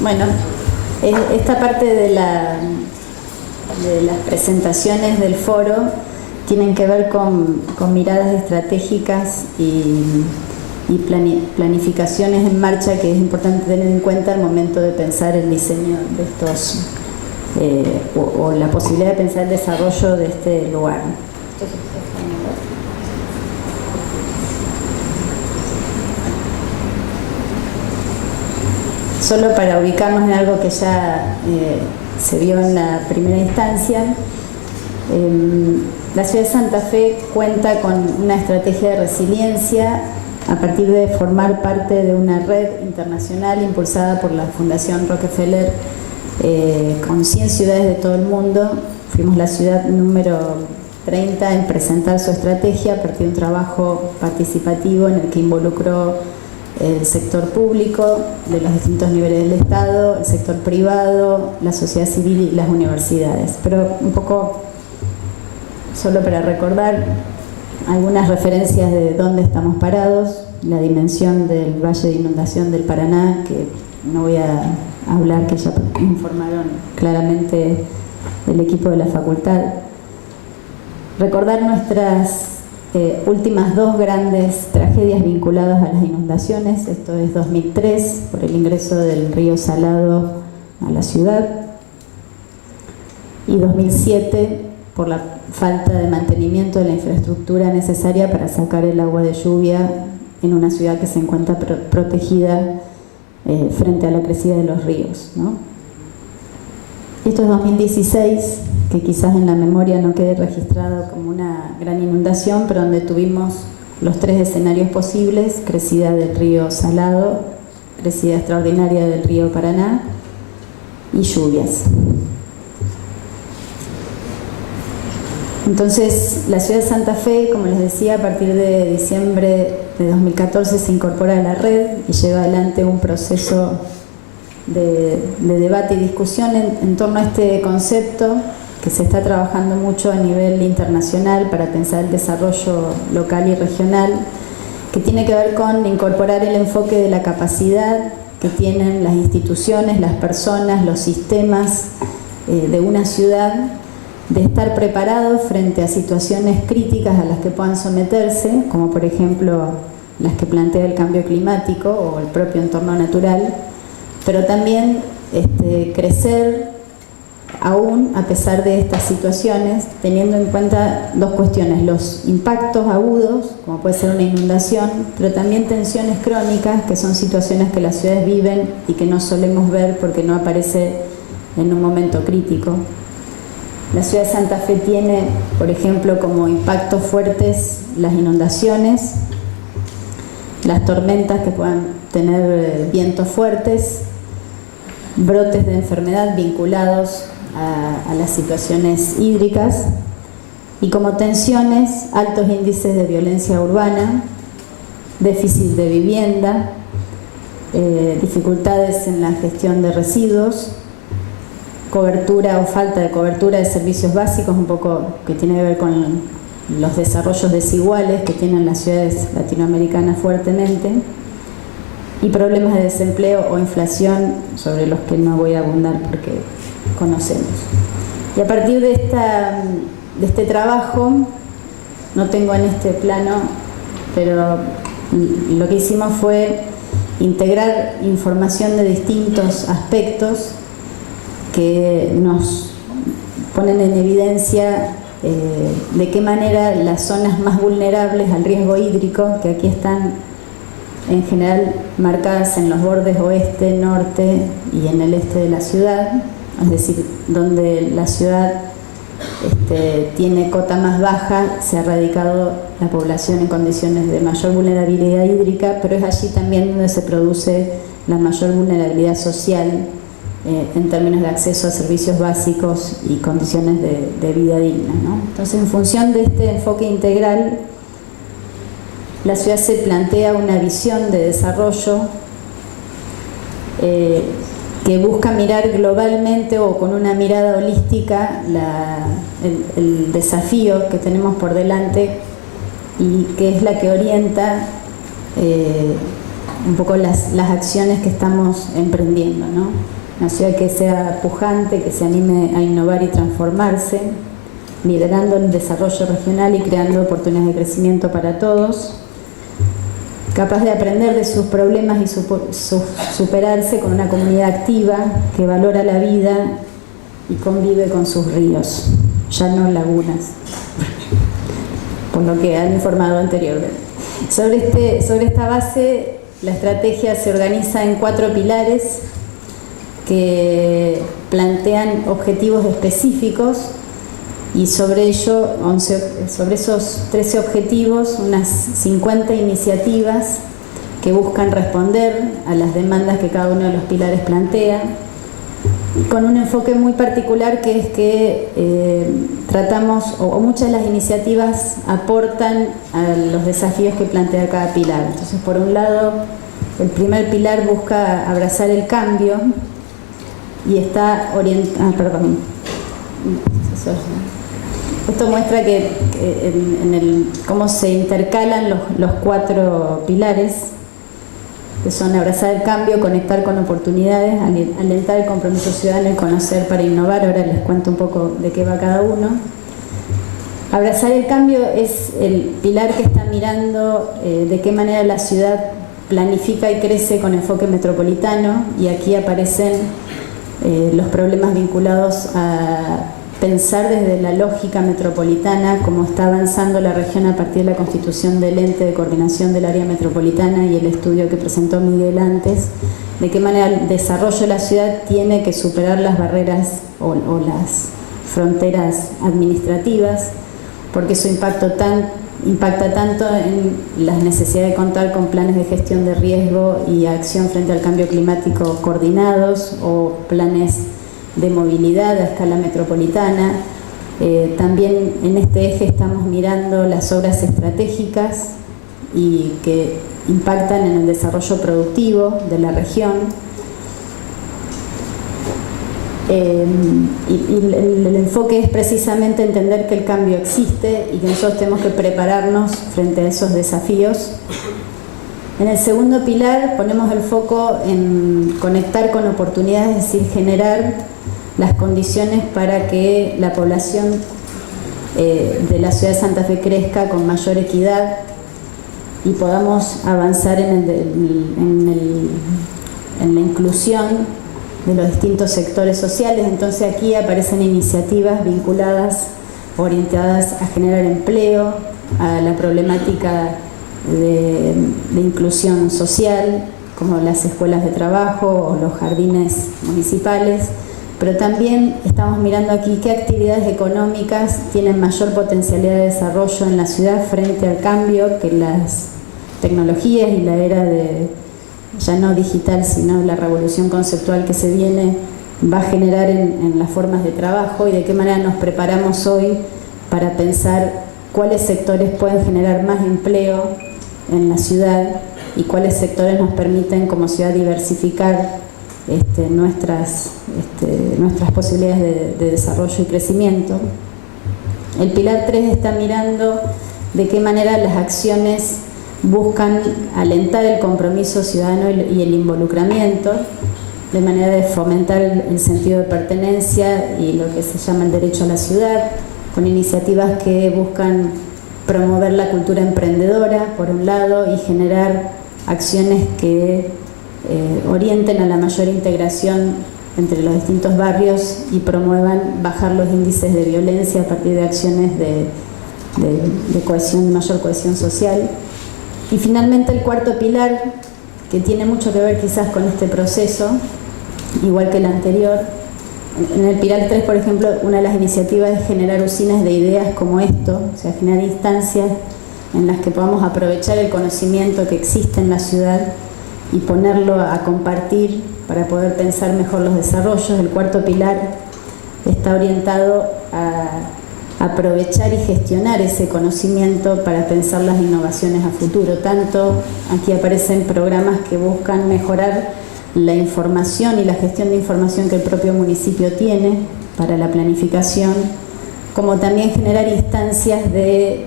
Bueno, esta parte de las presentaciones del foro tienen que ver con miradas estratégicas y planificaciones en marcha que es importante tener en cuenta al momento de pensar el diseño de estos, o la posibilidad de pensar el desarrollo de este lugar. Solo para ubicarnos en algo que ya se vio en la primera instancia, la ciudad de Santa Fe cuenta con una estrategia de resiliencia a partir de formar parte de una red internacional impulsada por la Fundación Rockefeller con 100 ciudades de todo el mundo. Fuimos la ciudad número 30 en presentar su estrategia a partir de un trabajo participativo en el que involucró el sector público de los distintos niveles del Estado, el sector privado, la sociedad civil y las universidades. Pero un poco, solo para recordar, algunas referencias de dónde estamos parados, la dimensión del Valle de Inundación del Paraná, que no voy a hablar, que ya informaron claramente el equipo de la facultad. Recordar nuestras últimas dos grandes tragedias vinculadas a las inundaciones. Esto es 2003, por el ingreso del río Salado a la ciudad, y 2007, por la falta de mantenimiento de la infraestructura necesaria para sacar el agua de lluvia en una ciudad que se encuentra protegida frente a la crecida de los ríos, ¿no? Esto es 2016, que quizás en la memoria no quede registrado como una gran inundación, pero donde tuvimos los tres escenarios posibles: crecida del río Salado, crecida extraordinaria del río Paraná y lluvias. Entonces, la ciudad de Santa Fe, como les decía, a partir de diciembre de 2014 se incorpora a la red y lleva adelante un proceso de debate y discusión en torno a este concepto que se está trabajando mucho a nivel internacional para pensar el desarrollo local y regional, que tiene que ver con incorporar el enfoque de la capacidad que tienen las instituciones, las personas, los sistemas de una ciudad de estar preparados frente a situaciones críticas a las que puedan someterse, como por ejemplo las que plantea el cambio climático o el propio entorno natural, pero también crecer aún a pesar de estas situaciones, teniendo en cuenta dos cuestiones: los impactos agudos, como puede ser una inundación, pero también tensiones crónicas, que son situaciones que las ciudades viven y que no solemos ver porque no aparece en un momento crítico. La ciudad de Santa Fe tiene, por ejemplo, como impactos fuertes las inundaciones, las tormentas que puedan tener vientos fuertes, brotes de enfermedad vinculados a las situaciones hídricas, y como tensiones, altos índices de violencia urbana, déficit de vivienda, dificultades en la gestión de residuos, cobertura o falta de cobertura de servicios básicos, un poco que tiene que ver con los desarrollos desiguales que tienen las ciudades latinoamericanas fuertemente, y problemas de desempleo o inflación sobre los que no voy a abundar porque conocemos. Y a partir de este trabajo, no tengo en este plano, pero lo que hicimos fue integrar información de distintos aspectos que nos ponen en evidencia de qué manera las zonas más vulnerables al riesgo hídrico, que aquí están en general marcadas en los bordes oeste, norte y en el este de la ciudad, es decir, donde la ciudad tiene cota más baja, se ha radicado la población en condiciones de mayor vulnerabilidad hídrica, pero es allí también donde se produce la mayor vulnerabilidad social en términos de acceso a servicios básicos y condiciones de vida digna, ¿no? Entonces, en función de este enfoque integral, la ciudad se plantea una visión de desarrollo que busca mirar globalmente o con una mirada holística el desafío que tenemos por delante, y que es la que orienta un poco las acciones que estamos emprendiendo, ¿no? Una ciudad que sea pujante, que se anime a innovar y transformarse, liderando el desarrollo regional y creando oportunidades de crecimiento para todos, capaz de aprender de sus problemas y superarse con una comunidad activa que valora la vida y convive con sus ríos, ya no lagunas, por lo que han informado anteriormente. Sobre esta base, la estrategia se organiza en 4 pilares que plantean objetivos específicos y sobre esos 13 objetivos, unas 50 iniciativas que buscan responder a las demandas que cada uno de los pilares plantea, con un enfoque muy particular, que es que tratamos, o muchas de las iniciativas aportan a los desafíos que plantea cada pilar. Entonces, por un lado, el primer pilar busca abrazar el cambio y está orientado... Esto muestra que cómo se intercalan los 4 pilares, que son abrazar el cambio, conectar con oportunidades, alentar el compromiso ciudadano y conocer para innovar. Ahora les cuento un poco de qué va cada uno. Abrazar el cambio es el pilar que está mirando de qué manera la ciudad planifica y crece con enfoque metropolitano, y aquí aparecen los problemas vinculados a pensar desde la lógica metropolitana, cómo está avanzando la región a partir de la constitución del ente de coordinación del área metropolitana y el estudio que presentó Miguel antes, de qué manera el desarrollo de la ciudad tiene que superar las barreras o las fronteras administrativas, porque eso impacta tanto en las necesidades de contar con planes de gestión de riesgo y acción frente al cambio climático coordinados, o planes de movilidad a escala metropolitana. También en este eje estamos mirando las obras estratégicas y que impactan en el desarrollo productivo de la región. El enfoque es precisamente entender que el cambio existe y que nosotros tenemos que prepararnos frente a esos desafíos. En el segundo pilar ponemos el foco en conectar con oportunidades, es decir, generar las condiciones para que la población de la ciudad de Santa Fe crezca con mayor equidad y podamos avanzar en la inclusión de los distintos sectores sociales. Entonces aquí aparecen iniciativas vinculadas, orientadas a generar empleo, a la problemática de inclusión social, como las escuelas de trabajo o los jardines municipales, pero también estamos mirando aquí qué actividades económicas tienen mayor potencialidad de desarrollo en la ciudad frente al cambio que las tecnologías y la era de, ya no digital, sino la revolución conceptual que se viene, va a generar en las formas de trabajo, y de qué manera nos preparamos hoy para pensar cuáles sectores pueden generar más empleo en la ciudad y cuáles sectores nos permiten como ciudad diversificar nuestras posibilidades de desarrollo y crecimiento. El pilar 3 está mirando de qué manera las acciones buscan alentar el compromiso ciudadano y el involucramiento, de manera de fomentar el sentido de pertenencia y lo que se llama el derecho a la ciudad, con iniciativas que buscan promover la cultura emprendedora, por un lado, y generar acciones que orienten a la mayor integración entre los distintos barrios y promuevan bajar los índices de violencia a partir de acciones de cohesión, mayor cohesión social. Y finalmente el cuarto pilar, que tiene mucho que ver quizás con este proceso, igual que el anterior. En el pilar 3, por ejemplo, una de las iniciativas es generar usinas de ideas como esto, o sea, generar instancias en las que podamos aprovechar el conocimiento que existe en la ciudad y ponerlo a compartir para poder pensar mejor los desarrollos. El cuarto pilar está orientado a aprovechar y gestionar ese conocimiento para pensar las innovaciones a futuro. Tanto aquí aparecen programas que buscan mejorar la información y la gestión de información que el propio municipio tiene para la planificación, como también generar instancias de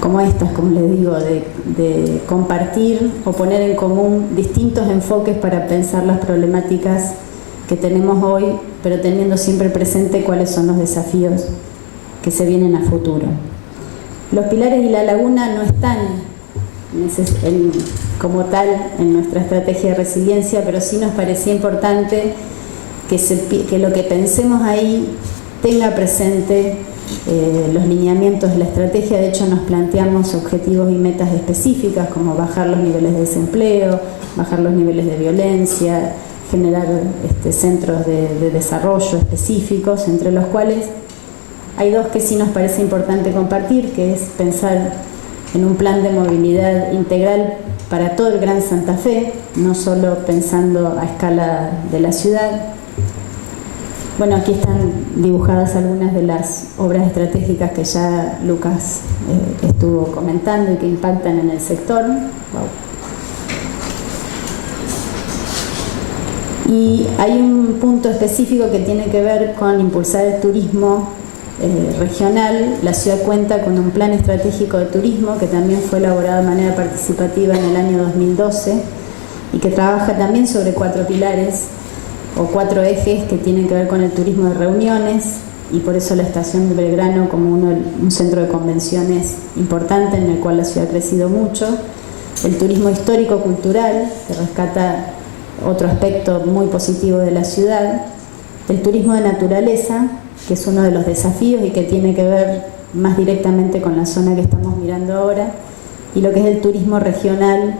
como estas, como les digo, de compartir o poner en común distintos enfoques para pensar las problemáticas que tenemos hoy, pero teniendo siempre presente cuáles son los desafíos que se vienen a futuro. Los pilares y la laguna no están como tal en nuestra estrategia de resiliencia, pero sí nos parecía importante que lo que pensemos ahí tenga presente los lineamientos de la estrategia. De hecho, nos planteamos objetivos y metas específicas como bajar los niveles de desempleo, bajar los niveles de violencia, generar centros de desarrollo específicos, entre los cuales hay dos que sí nos parece importante compartir, que es pensar en un plan de movilidad integral para todo el Gran Santa Fe, no solo pensando a escala de la ciudad. Bueno, aquí están dibujadas algunas de las obras estratégicas que ya Lucas estuvo comentando y que impactan en el sector. Wow. Y hay un punto específico que tiene que ver con impulsar el turismo regional. La ciudad cuenta con un plan estratégico de turismo que también fue elaborado de manera participativa en el año 2012 y que trabaja también sobre 4 pilares o 4 ejes que tienen que ver con el turismo de reuniones, y por eso la estación de Belgrano como un centro de convenciones importante en el cual la ciudad ha crecido mucho, el turismo histórico-cultural, que rescata otro aspecto muy positivo de la ciudad, el turismo de naturaleza, que es uno de los desafíos y que tiene que ver más directamente con la zona que estamos mirando ahora, y lo que es el turismo regional,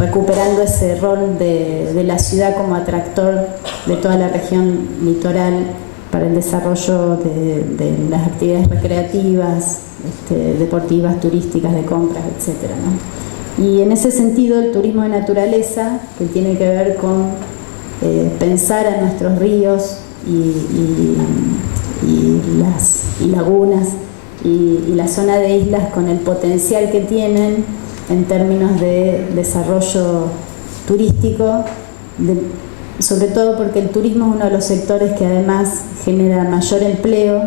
recuperando ese rol de la ciudad como atractor de toda la región litoral para el desarrollo de las actividades recreativas, deportivas, turísticas, de compras, etc., ¿no? Y en ese sentido el turismo de naturaleza, que tiene que ver con pensar a nuestros ríos y lagunas y la zona de islas con el potencial que tienen en términos de desarrollo turístico, sobre todo porque el turismo es uno de los sectores que además genera mayor empleo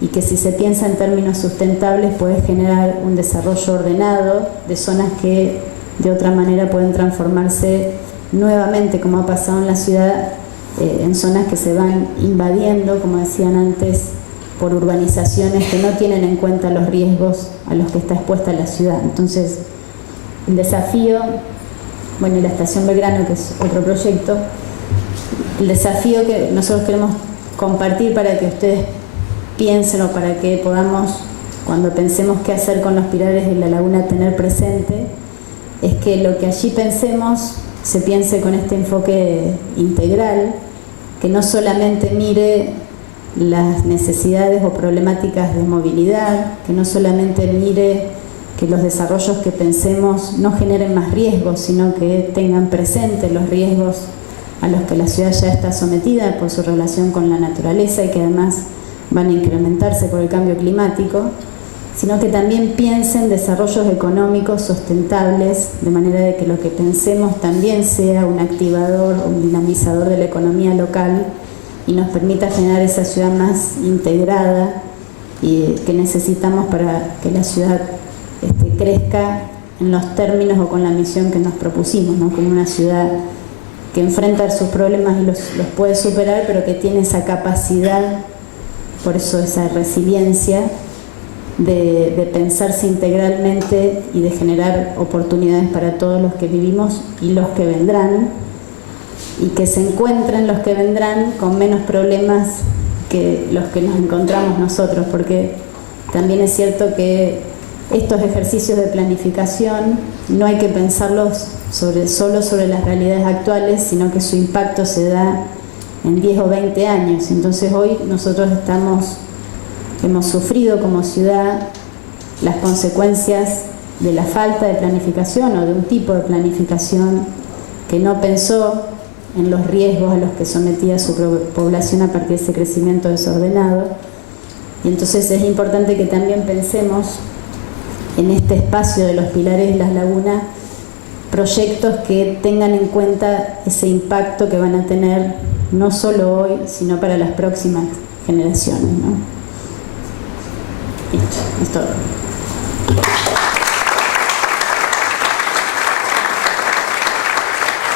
y que, si se piensa en términos sustentables, puede generar un desarrollo ordenado de zonas que de otra manera pueden transformarse nuevamente, como ha pasado en la ciudad, en zonas que se van invadiendo, como decían antes, por urbanizaciones que no tienen en cuenta los riesgos a los que está expuesta la ciudad. Entonces, el desafío, bueno, y la estación Belgrano, que es otro proyecto, el desafío que nosotros queremos compartir para que ustedes piensen, o para que podamos, cuando pensemos qué hacer con los pilares de la laguna, tener presente, es que lo que allí pensemos se piense con este enfoque integral, que no solamente mire las necesidades o problemáticas de movilidad, que no solamente mire que los desarrollos que pensemos no generen más riesgos, sino que tengan presente los riesgos a los que la ciudad ya está sometida por su relación con la naturaleza y que además van a incrementarse por el cambio climático, sino que también piensen desarrollos económicos sustentables, de manera de que lo que pensemos también sea un activador, un dinamizador de la economía local y nos permita generar esa ciudad más integrada y que necesitamos para que la ciudad crezca en los términos o con la misión que nos propusimos, ¿no? Como una ciudad que enfrenta sus problemas y los puede superar, pero que tiene esa capacidad, por eso esa resiliencia, de pensarse integralmente y de generar oportunidades para todos los que vivimos y los que vendrán, y que se encuentren los que vendrán con menos problemas que los que nos encontramos nosotros, porque también es cierto que estos ejercicios de planificación no hay que pensarlos solo sobre las realidades actuales, sino que su impacto se da en 10 o 20 años. Entonces hoy nosotros hemos sufrido como ciudad las consecuencias de la falta de planificación o de un tipo de planificación que no pensó en los riesgos a los que sometía su población a partir de ese crecimiento desordenado. Y entonces es importante que también pensemos en este espacio de los pilares y las lagunas proyectos que tengan en cuenta ese impacto que van a tener no solo hoy, sino para las próximas generaciones, ¿no? Listo, es todo.